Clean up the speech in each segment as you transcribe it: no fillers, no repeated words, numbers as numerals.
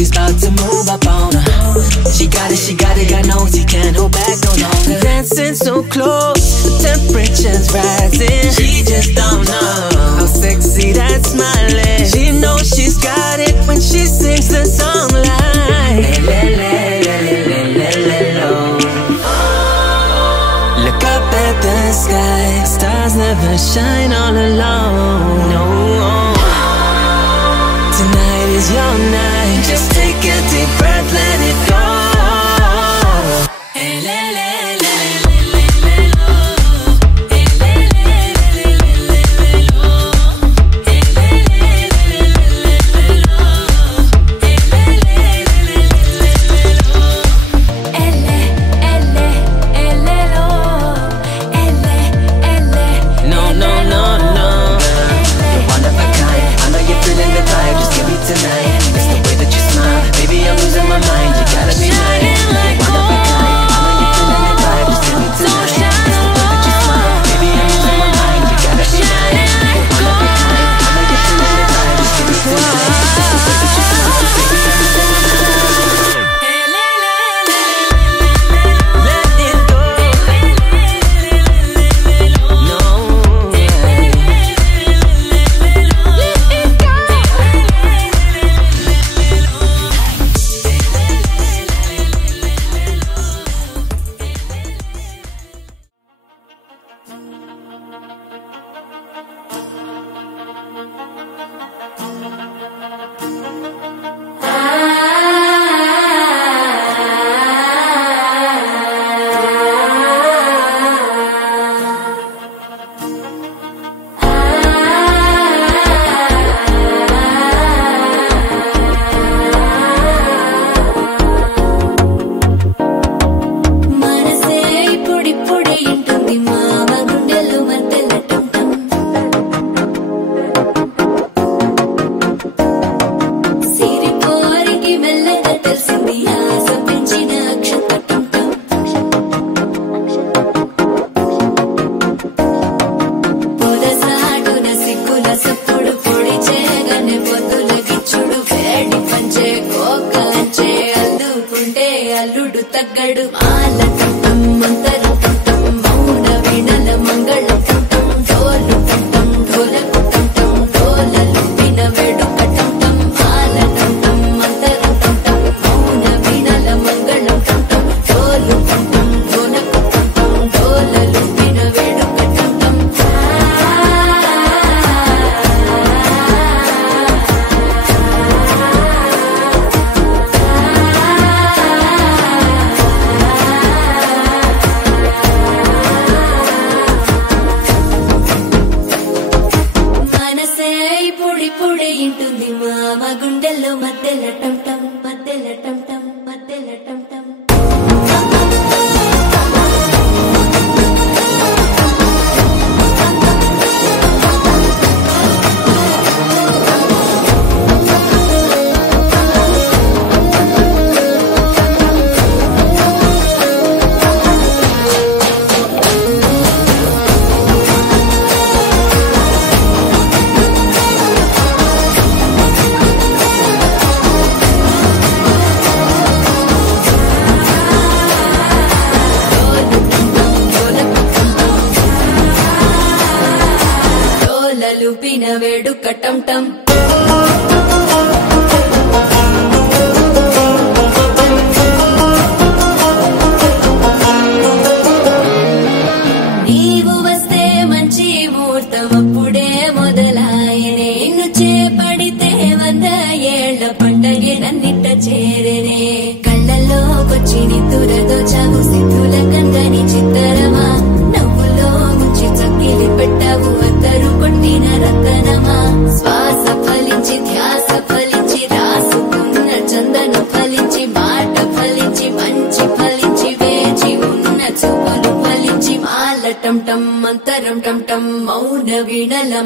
she start to move up on her. She got it, got nosy, can't hold back no longer. Dancing so close, the temperature's rising. She just don't know how sexy that smile is. She knows she's got it when she sings the song like look up at the sky, stars never shine all alone. No, tonight is your night. Just take a deep breath, let it go.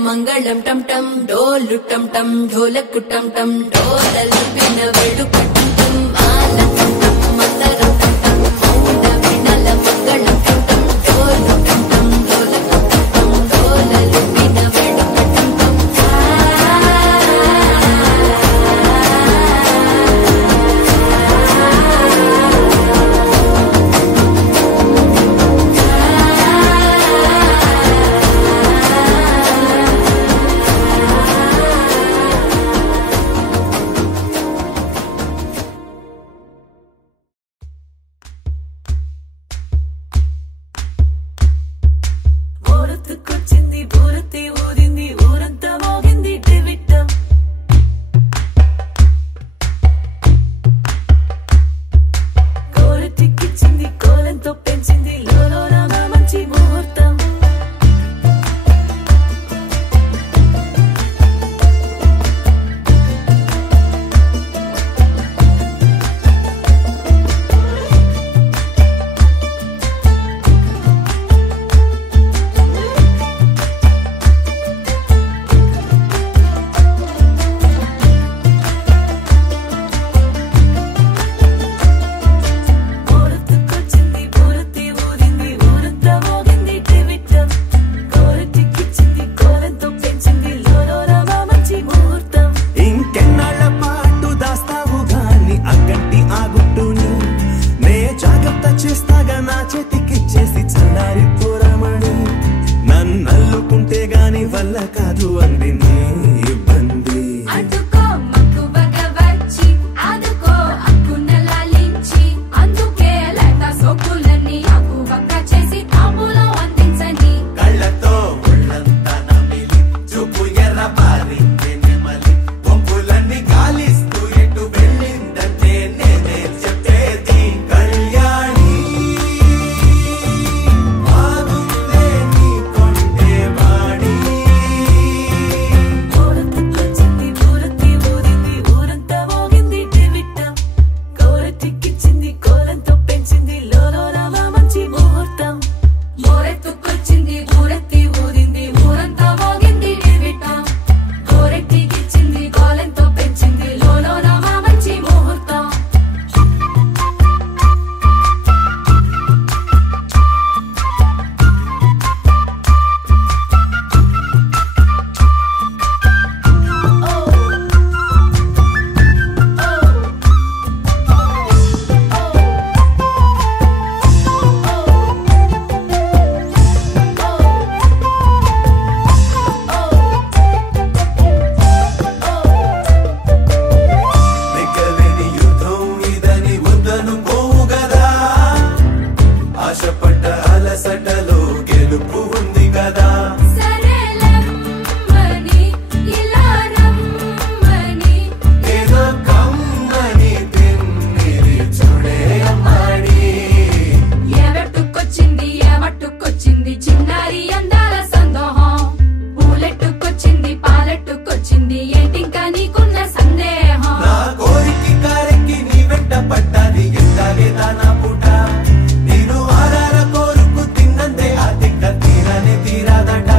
మంగళం టం టం డోలు టం టం ఢోలకు టం టం డోలలు పిన వేడుక టం టం మాల టం టం మంతరం టం టం మౌన వినల మంగళం టం టం డోలు టం టం ఢోలకు టం టం డోలలు పిన వేడుక టం టం చేస్తాగా నా చేతికిచ్చేసి చల్లారి పోరమణి నన్నల్లుకుంటే గాని వల్ల కాదు అంది నీ ఇబ్బంది అందుకో మక్కువగా వచ్చి ఆదుకో అక్కున లాలించి అందుకే లేత సోకులన్నీ అక్కువగా చేసి తాంబూలం అందించని కళ్ళతో ఒళ్ళంతా నమిలి చూపు ఎర్రబారి నెమలి వంపులన్నీ గాలిస్తూ ఎటు వెళ్ళిందంటే నేనే చెప్పేది కళ్యాణి బాగుందే నీ కొంటే వాడి ఊరంతకొచ్చింది ఊరతి ఊరింది ఊరంతా మోగింది డెవిట్ట కోరటిక్కిచ్చింది కోలంతో పెంచింది లోలోన మంచి ముహూర్తం మోరెత్తుకొచ్చింది ఊరెత్తి ఊరింది ఊరంతా మోగింది డెవిట కోరెట్టికిచ్చింది కోలెంతో పెంచింది లోలోన మా మంచి ముహూర్తం దిక్కలేని యుద్ధం ఇదని వద్దనుకోవు గదా ఆశపడ్డ అలసటలో గెలుపు ఉంది కదా సరేలమ్మని ఇలా రమ్మని ఏదో కమ్మని తిన్నిది చూడే అమ్మాడి ఏవట్టుకొచ్చింది ఏమట్టుకొచ్చింది చిన్నారి అందాల సందోహం పూలెట్టుకొచ్చింది పాలెట్టుకొచ్చింది ఏంటింకా నీకున్న సందేహం నా కోరికి కారెక్కి నీ వెంట పడ్డాది ఎంతలేదా నా పూట నేను ఆరార కోరుకు తిన్నందే ఆ తిక్క తీరనే తీరాదట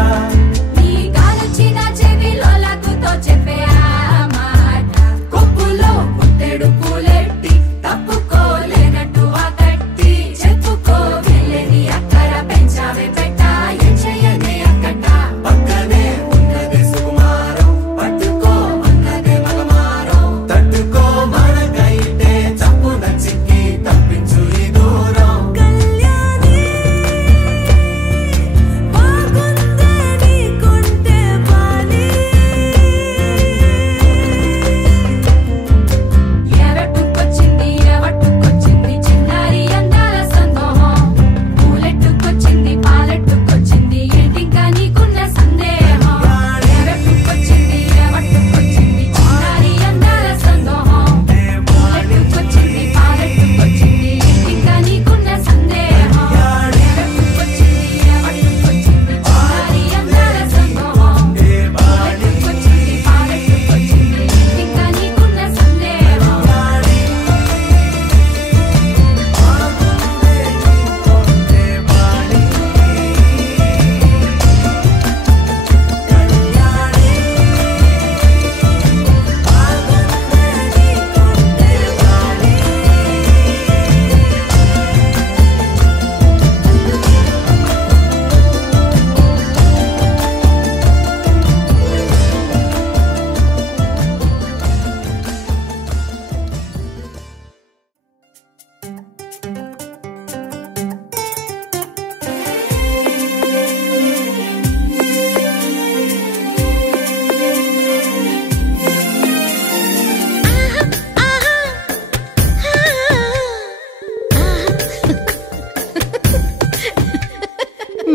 నీ గాలొచ్చిన చెవిలో లాగుతో చెప్పే ఆ మాట కొప్పులో పుట్టెడు పూలెట్టి తప్పుకోలేనట్టు ఆ కట్టి చెప్పుకో వెళ్ళని అక్కర పెంచావే పెట్ట ఏం చెయ్యనే అక్కట పక్కనే ఉన్నది సుకుమారం పట్టుకో అన్నదే మగమారం తట్టుకో మనకైతే చప్పున చిక్కి తప్పించు ఈ దూరం కళ్యాణి బాగుందే నీ కొంటే వాడి ఏవట్టుకొచ్చింది ఏవట్టుకొచ్చింది చిన్నారి అందాల సందోహం పూలెట్టుకొచ్చింది పాలెట్టుకొచ్చింది ఏంటింకా నీకున్న సందేహం ఏవట్టుకొచ్చింది ఏవట్టుకొచ్చింది చిన్నారి అందాల సందోహం పూలెట్టుకొచ్చింది పాలెట్టుకొచ్చింది ఏంటింకా నీకున్న సందేహం ఏవట్టుకొచ్చింది ఏవట్టుకొచ్చింది చిన్నారి అందాల సందోహం పూలెట్టుకొచ్చింది పాలెట్టుకొచ్చింది ఏంటింకా నీకున్న సందేహం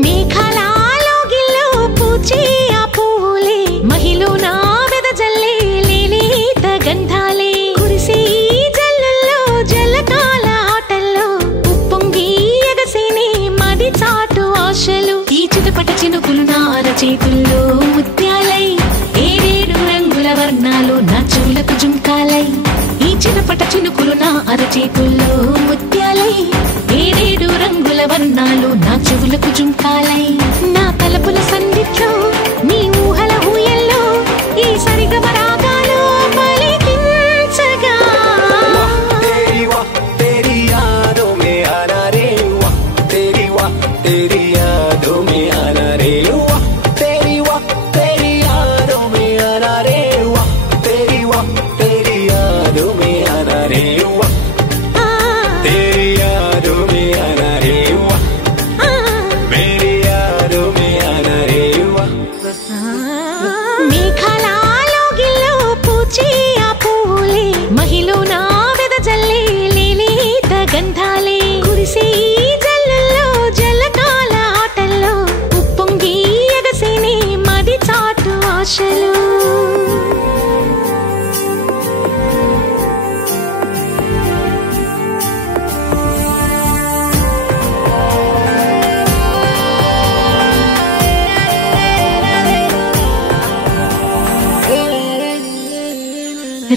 మేఘాలలో గిల్లో పూచే ఆ పూలే మహిళ నా వెదజల్లే లేలేత గంధాలే కురిసే ఈ జల్లుల్లో జలకాల ఆటల్లో ఉప్పొంగి ఎగసేనే మది చాటు ఆశలు ఈ చిటపట చినుకులు నా అరచేతుల్లో ముత్యాలై ఏడేడు రంగుల వర్ణాలు నా చెవులకు జుంకాలై ఈ చిటపట చినుకులు నా అరచేతుల్లో ముత్యాలై ఏడేడు రంగుల వర్ణాలు నా చెవులకు జుంకాలై నా తలపుల సందిట్లో నీ ఊహల ఊయల్లో ఈ సరిగమ రాగాలు పలికించగా तेरी वाह तेरी यादों में आना रे वाह तेरी वाह तेरी यादों में आना रे वाह तेरी वाह तेरी यादों में आना रे वाह तेरी वाह तेरी यादों में आना रे वाह तेरी यादों में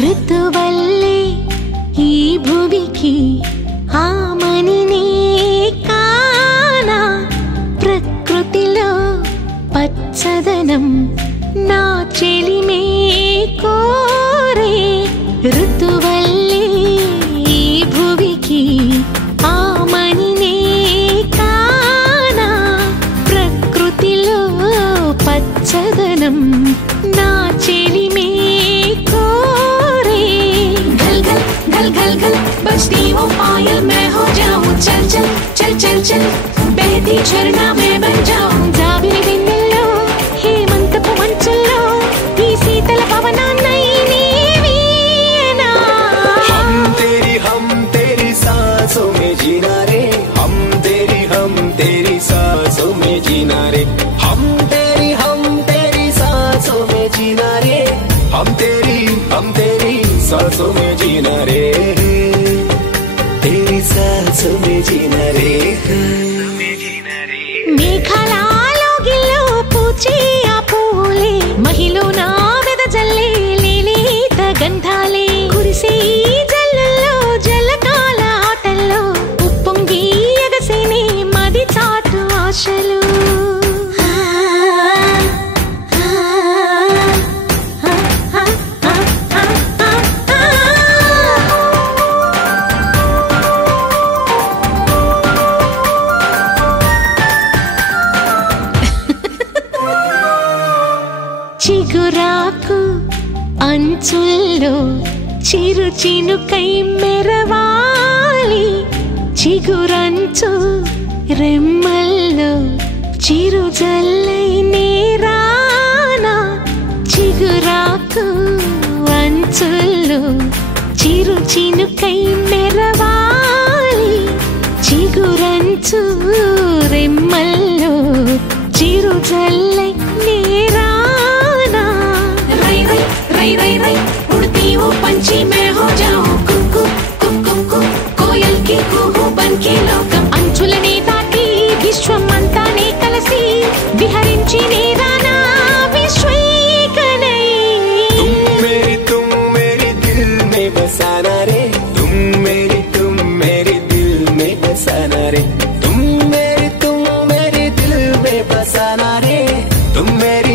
ఋతువల్లే ఈ భువికి ఆమనినే కానా ప్రకృతిలో పచ్చదనం నా చెలిమే కోరే ఋతువల్లే ఈ భువికి ఆమనినే కానా ప్రకృతిలో పచ్చదనం నా చెలిమే కోరే గల్ గల్ గల్ గల్ గల్ बजती वो पायल मैं हो जाऊं चल चल चल चल चल बहती झरना मैं बन जाऊं जाबिरी बिंदెల్లో హేమంతపు మంచుల్లో ఈ శీతల పవనాన్నై నీవేనా हम तेरी सांसों में जीना रे हम तेरी सांसों में जीना रे हम तेरी सांसों में जीना रे हम तेरी सांसों में जीना रे तेरी सांसों में जीना रे మేఘాలలో గిల్లో పూచే ఆ పూలే మహిలో నా వెదజల్లే లేలేత గంధాలే కురిసే ఈ జల్లుల్లో జలకాల ఆటల్లో ఉప్పొంగి ఎగసేనే మది చాటు ఆశలు చిగురాకు అంచుల్లో చిరు చినుకై మెరవాలి చిగురంచు రెమ్మల్లో చిరు జల్లై నేరానా చిగురాకు అంచుల్లో చిరు చినుకై మెరవాలి చిగురంచు రెమ్మల్లో చిరు జల్లై నేరానా రై రై రై రై రై उड़ती वो पंछी मैं हो जाऊं कुकू कुकू कुकू कोयल की कुहू बन के लोकम अंचुलने दाटी विश्वమంతానే కలిసి విహరించి నేరానా విశ్వైకనై तुम मेरे दिल में बसाना रे तुम मेरे दिल में बसाना रे तुम मेरे दिल में बसाना रे तुम मेरी